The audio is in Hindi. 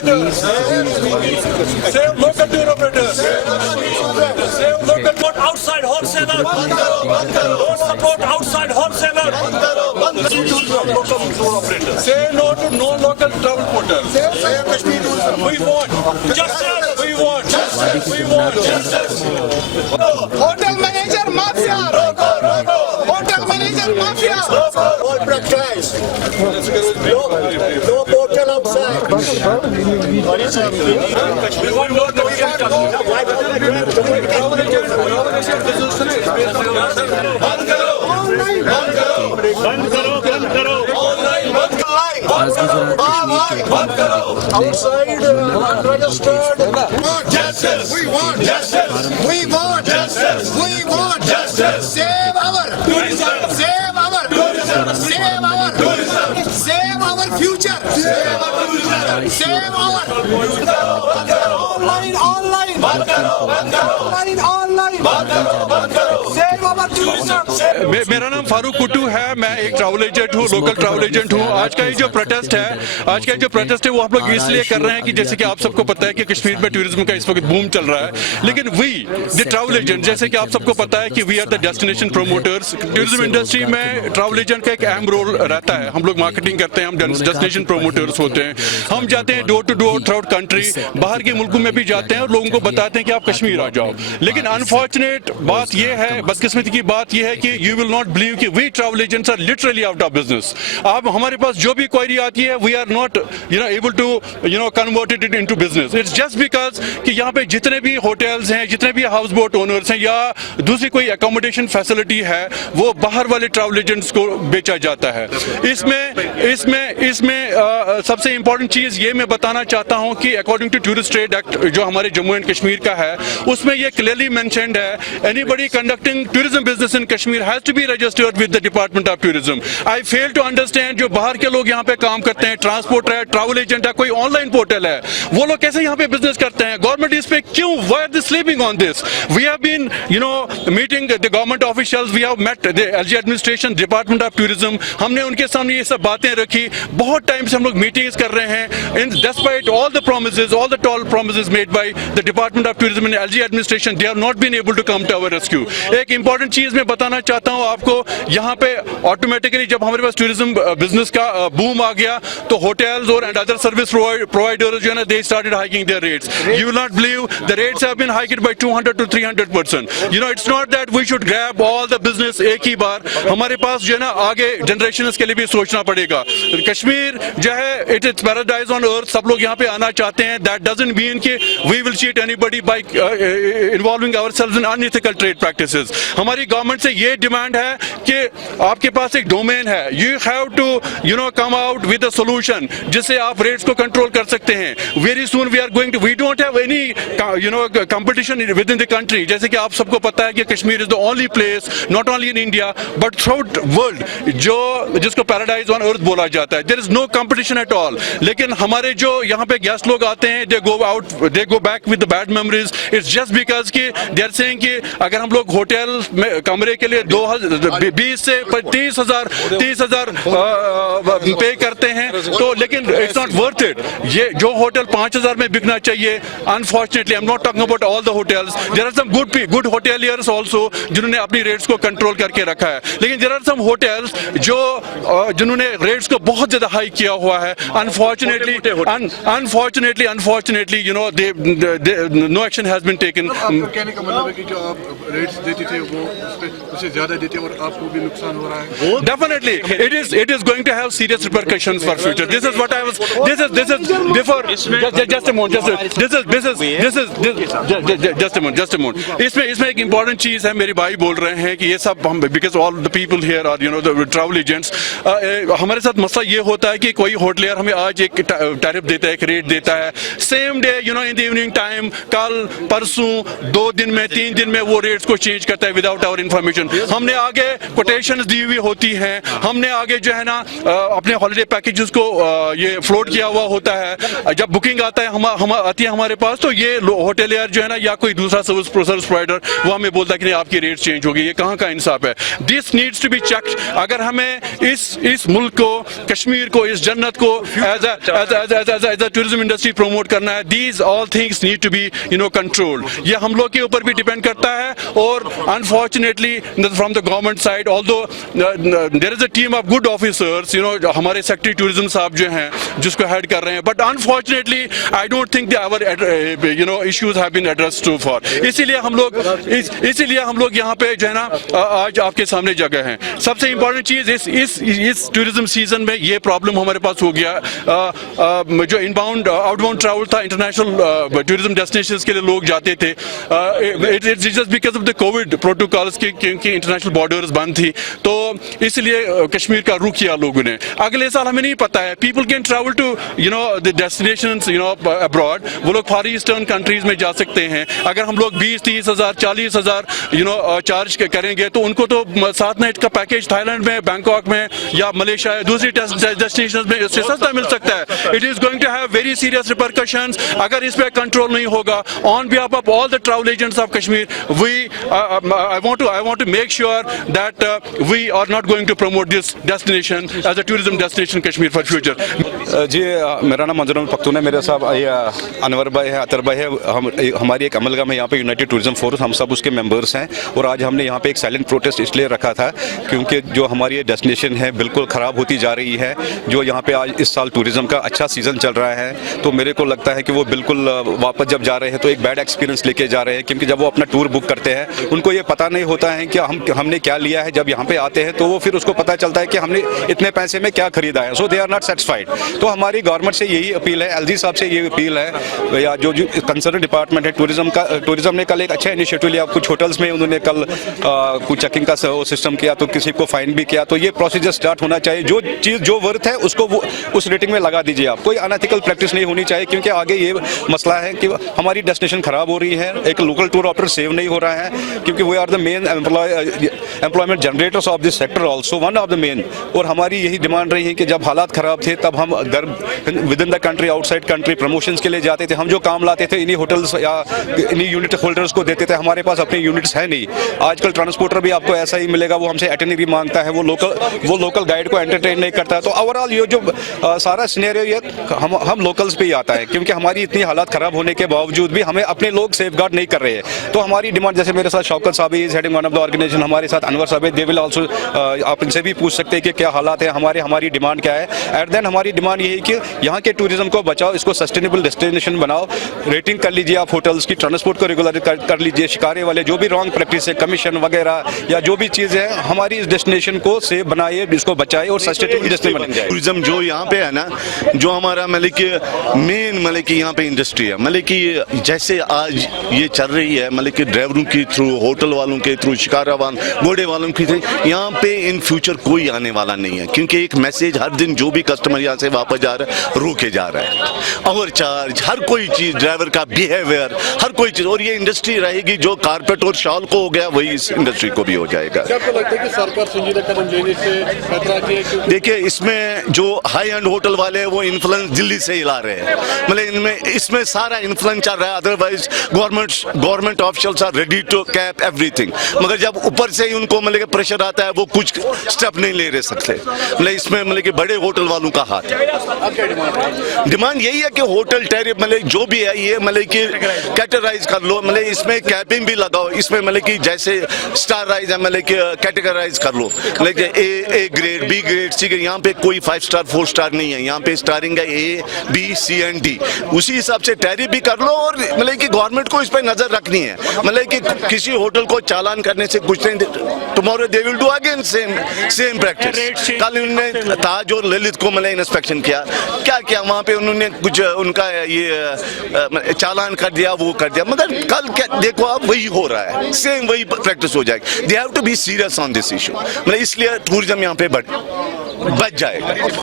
operators. Save local tour operators. Save local, not outside wholesaler. Don't support outside wholesaler. Local tour operators. Say no to non-local travel porters. We want justice. We want justice. We want justice. Hotel manager mafia. Hotel manager mafia. All practice. No hotel outside. We want no Outside unregistered. justice. We want justice. We want justice. We want justice. Save our tourism. Save our tourism. Save our tourism. Save our future. Save our future. Save our online, online. Online, online. Save our tourism. मेरा नाम फारूक कुट्टू है। मैं एक ट्रैवल एजेंट हूँ, लोकल ट्रैवल एजेंट हूँ। आज का ये जो प्रोटेस्ट है वो हम लोग इसलिए कर रहे हैं कि जैसे कि आप सबको पता है कि कश्मीर में टूरिज्म का इस वक्त बूम चल रहा है, लेकिन वी द ट्रैवल एजेंट, जैसे कि आप सबको पता है कि we are the destination promoters. Tourism industry में ट्रैवल एजेंट का एक अहम रोल रहता है। हम लोग मार्केटिंग करते हैं, हम डेस्टिनेशन प्रोमोटर्स होते हैं। हम जाते हैं door to door throughout country, बाहर के मुल्कों में भी जाते हैं और लोगों को बताते हैं कि आप कश्मीर आ जाओ। लेकिन अनफॉर्चुनेट बात यह है, बदकिस्मती की बात यह है कि यू विल नॉट बिलीव कि we travel agents are literally out of business. अब हमारे पास जो भी क्वेरी आती है, we are not able to converted it into business. It's just because कि यहाँ पे जितने भी होटल्स हैं, जितने भी हाउस बोट ओनर्स हैं या दूसरी कोई अकोमोडेशन फैसिलिटी है, वो बाहर वाले ट्रैवल एजेंट्स को बेचा जाता है। इसमें सबसे इंपॉर्टेंट चीज ये मैं बताना चाहता हूँ कि according to tourist trade act जो हमारे जम्मू एंड कश्मीर का है, उसमें ये क्लियरली मेंशन्ड है, anybody conducting tourism business in Kashmir has to be registered with the department of tourism. I fail to understand जो बाहर के लोग यहाँ पे काम करते हैं, ट्रांसपोर्टर है, ट्रैवल एजेंट है, कोई ऑनलाइन पोर्टल है, वो लोग कैसे यहाँ पे बिजनेस करते हैं? गवर्नमेंट इस पे क्यों, why are they sleeping on this? We have been meeting the government officials, we have met the LG administration, department of tourism. हमने उनके सामने ये सब बातें रखी, बहुत टाइम से हम लोग मीटिंग्स कर रहे हैं। In despite all the promises made by the Department of Tourism and LG administration, they have not been able to come to our rescue. एक इंपॉर्टेंट चीज मैं बताना चाहता हूँ आपको, यहाँ पे ऑटोमेटिकली जब हमारे पास टूरिज्म बिजनेस का बूम आ गया तो होटल्स और एंड अदर सर्विस प्रोवाइडर्स जो है ना, they started hiking their rates. You will not believe the rates have been hiked by 200 to 300%. It's not that we should grab all the business एक ही बार। हमारे पास जो है ना आगे जनरेशंस के लिए भी सोचना पड़ेगा। कश्मीर जो है it is paradise on earth, सब लोग यहाँ पे आना चाहते हैं। दैट डजंट मीन कि we will cheat anybody by involving ourselves in unethical trade practices. हमारी गवर्नमेंट से ये डिमांड है कि आपके पास एक डोमेन है, you have to come out with a solution जिससे आप रेट्स को कंट्रोल कर सकते हैं। Very soon we don't have any competition within the country. जैसे कि आप सबको पता है कि Kashmir is the only place not only in India but throughout world जिसको पैराडाइज ऑन अर्थ बोला जाता है। There is no competition at all. लेकिन हमारे जो यहाँ पे गेस्ट लोग आते हैं, they go back with the bad memories. It's just because कि they are saying कि अगर हम लोग होटल में कमरे के लिए 20 से 30,000 पे करते हैं तो, लेकिन it's not worth it. ये जो होटल 5,000 में बिकना चाहिए, unfortunately I'm not talking about all the hotels. There are some good hoteliers also जिन्होंने अपनी रेट्स को कंट्रोल करके रखा है, लेकिन there are some hotels जिन्होंने रेट्स को बहुत ज्यादा हाई किया हुआ है। Unfortunately, no action has been taken. आपको कहने का मतलब है कि जो आप रेट्स देते थे वो उससे ज्यादा देते और आपको भी नुकसान हो रहा है? Definitely, it is going to have serious repercussions for future. This is what I was. This is before. Just a moment. Just a moment. इसमें एक important चीज है, मेरे भाई बोल रहे हैं कि ये सब हम, because all the people here are the travel agents. हमारे साथ मसला ये होता है कि कोई होटलियर हमें आज एक टैरिफ देता है, एक रेट देता है, same day in the evening time, कल परसों 2 दिन में 3 दिन में वो रेट्स को चेंज करता है विदाउट आवर इन्फॉर्मेशन। हमने आगे कोटेशंस दी हुई होती हैं, हमने आगे जो है ना अपने हॉलिडे पैकेजेस को ये फ्लोट किया हुआ होता है, है जब बुकिंग आता है हम आती है हमारे पास, तो ये होटलियर जो है ना या कोई दूसरा सर्विस प्रोवाइडर वो हमें बोलता है कि नहीं आपकी रेट चेंज होगी। ये कहाँ का इंसाफ है? This needs to be checked. अगर हमें इस मुल्क को, कश्मीर को, इस जन्नत को as a tourism industry promote करना है, these all things need to be controlled. ये हम लोग के ऊपर भी डिपेंड करता है। और unfortunately from the government side, although there is a team of good officers, हमारे सेक्रेटरी टूरिज्म साहब जो हैं जिसको हेड कर रहे हैं, but unfortunately I don't think our issues have been addressed to far. इसीलिए हम लोग यहाँ पे जो है ना आज आपके सामने जगह हैं। सबसे इंपॉर्टेंट चीज इस टूरिज्म सीजन में ये प्रॉब्लम हमारे पास हो गया। जो इनबाउंड आउटबाउंड ट्रैवल था, इंटरनेशनल टूरिज्म डेस्टिनेशंस के लिए लोग जाते थे, it's just because of the Covid protocols क्योंकि इंटरनेशनल बॉर्डर्स बंद थी, तो इसलिए कश्मीर का रुख किया लोगों ने। अगले साल हमें नहीं पता है, people can travel to the destinations abroad. वो लोग फार ईस्टर्न कंट्रीज में जा सकते हैं। अगर हम लोग 20-30 हज़ार 40 हज़ार चार्ज करेंगे तो उनको तो 7 नाइट का पैकेज थाईलैंड में, बैंकॉक में या मलेशिया या दूसरी डेस्टिनेशंस में इससे सस्ता मिल सकता है। It is going to have very serious repercussions अगर इस पे कंट्रोल नहीं होगा। On behalf of all the travel agents of Kashmir, I want to make sure that we are not going to promote this destination as a tourism destination Kashmir for future. जी मेरा नाम मंजूर पख्तून है, मेरे साथ अनवर भाई है, अतर भाई है। हमारी एक अमलगम है यहाँ पे यूनाइटेड टूरिज्म फोर्स, हम सब उसके मेंबर्स हैं। और आज हमने यहाँ पे एक साइलेंट प्रोटेस्ट इसलिए रखा था क्योंकि जो हमारी ये डेस्टिनेशन है बिल्कुल ख़राब होती जा रही है। जो यहाँ पे आज इस साल टूरिज्म का अच्छा सीज़न चल रहा है, तो मेरे को लगता है कि वो बिल्कुल वापस जब जा रहे हैं तो एक बैड एक्सपीरियंस लेके जा रहे हैं, क्योंकि जब वो अपना टूर बुक करते हैं उनको ये पता नहीं होता है कि हमने क्या लिया है। जब यहाँ पे आते हैं तो वो फिर उसको पता चलता है कि हमने इतने पैसे में क्या खरीदा है, सो दे आर नॉट सेटिस्फाइड। तो हमारी गवर्नमेंट से यही अपील है, एलजी साहब से ये अपील है, या जो कंसर्न डिपार्टमेंट है टूरिज्म ने कल एक अच्छा इनिशिएटिव लिया। कुछ होटल्स में उन्होंने कल कुछ चेकिंग का सिस्टम किया, तो किसी को फाइन भी किया। तो ये प्रोसीजर स्टार्ट होना चाहिए। जो चीज़ जो वर्थ है उसको उस रेटिंग में लगा दीजिए आप। कोई अनएथिकल प्रैक्टिस नहीं होनी चाहिए, क्योंकि आगे ये मसला है कि हमारी डेस्टिनेशन खराब हो रही है, एक लोकल टूर ऑपरेटर सेव नहीं हो रहा है, क्योंकि we are the main employment generators of this sector, also one of the main. और हमारी यही डिमांड रही है कि जब हालात खराब थे तब हम with in the country, outside country promotions के लिए जाते थे। हम जो काम लाते थे इन्हीं होटल्स या इन्हीं यूनिट होल्डर्स को देते थे। हमारे पास अपने यूनिट्स है नहीं। आजकल ट्रांसपोर्टर भी आपको ऐसा ही मिलेगा, वो हमसे एटेंडरी मांगता है, वो लोकल गाइड को एंटरटेन नहीं करता है। तो ओवरऑल ये जो सारा सिनेरियो ये हम लोकल्स पे ही आता है, क्योंकि हमारी इतनी हालात खराब होने के बावजूद भी हमें अपने लोग सेफगार्ड नहीं कर रहे हैं। तो हमारी डिमांड, जैसे मेरे साथ शौकत साहब is heading one of the organisation, हमारे साथ अनवर साहब है, दे विल आल्सो, आप इनसे भी पूछ सकते हैं कि क्या हालात है, हमारी डिमांड क्या है। एट देन हमारी डिमांड ये है कि यहाँ के टूरिज्म को बचाओ, इसको सस्टेनेबल डेस्टिनेशन बनाओ, रेटिंग कर लीजिए आप होटल्स की, ट्रांसपोर्ट को रेगुलर कर लीजिए, शिकारे वाले जो भी रॉन्ग प्रैक्टिस है, कमीशन वगैरह या जो भी चीज़ है, हमारी इस डेस्टिनेशन को सेफ बनाइए, इसको बचाइए और सस्टेनेबल डेस्टिनेशन बन जाए। टूरिज्म जो यहाँ पे है ना, जो हमारा मतलब कि मेन मतलब कि यहाँ पे इंडस्ट्री है, मतलब कि जैसे आज ये चल रही है, मतलब कि ड्राइवरों के थ्रू, होटल वालों के थ्रू, शिकारा घोड़े वालों के थ्रू, यहाँ पे इन फ्यूचर कोई आने वाला नहीं है, क्योंकि एक मैसेज हर दिन जो भी कस्टमर यहाँ से वापस जा रहा है रोके जा रहा है। ओवर चार्ज, हर कोई चीज, ड्राइवर का बिहेवियर, हर कोई चीज। और ये इंडस्ट्री रहेगी जो कारपेट और शॉल को हो गया, वही इस इंडस्ट्री को भी हो जाएगा। क्या आपको लगता है कि सरकार संजीदा कदम लेने से खतरा है? देखिए, इसमें जो हाई एंड होटल वाले हैं वो इन्फ्लुएंस दिल्ली से ही ला रहे हैं, मतलब इसमें सारा इन्फ्लुएंस चल रहा है। Otherwise government officials are ready to cap everything, मगर जब ऊपर से ही उनको मतलब प्रेशर आता है वो कुछ स्टेप नहीं ले रहे सकते। मतलब इसमें मतलब कि बड़े होटल वालों का हाथ है। डिमांड यही है कि होटल टैरिफ मतलब जो भी है ये मतलब कि कैटेगराइज कर लो, मतलब इसमें कैपिंग भी लगाओ, इसमें मतलब कि जैसे स्टार राइज है मतलब कि कैटेगराइज कर लो, मतलब A grade, B grade, C grade. यहाँ पे कोई 5 स्टार 4 स्टार नहीं है, यहाँ पे स्टारिंग है A, B, C and D। उसी हिसाब से टैरिफ भी कर लो। और मतलब कि गवर्नमेंट को इस पर नजर रखनी है, मतलब कि किसी होटल को चालान करने से कुछ नहीं, tomorrow they will do again same practice. कल उन्होंने ताज और ललित को मतलब इंस्पेक्शन किया, क्या किया वहाँ पे उन्होंने कुछ उनका ये चालान कर दिया, वो कर दिया, मगर कल क्या देखो आप वही हो रहा है, सेम वही प्रैक्टिस हो जाएगी। They have to be serious on this issue, मतलब इसलिए टूरिज्म यहाँ पे बच जाएगा।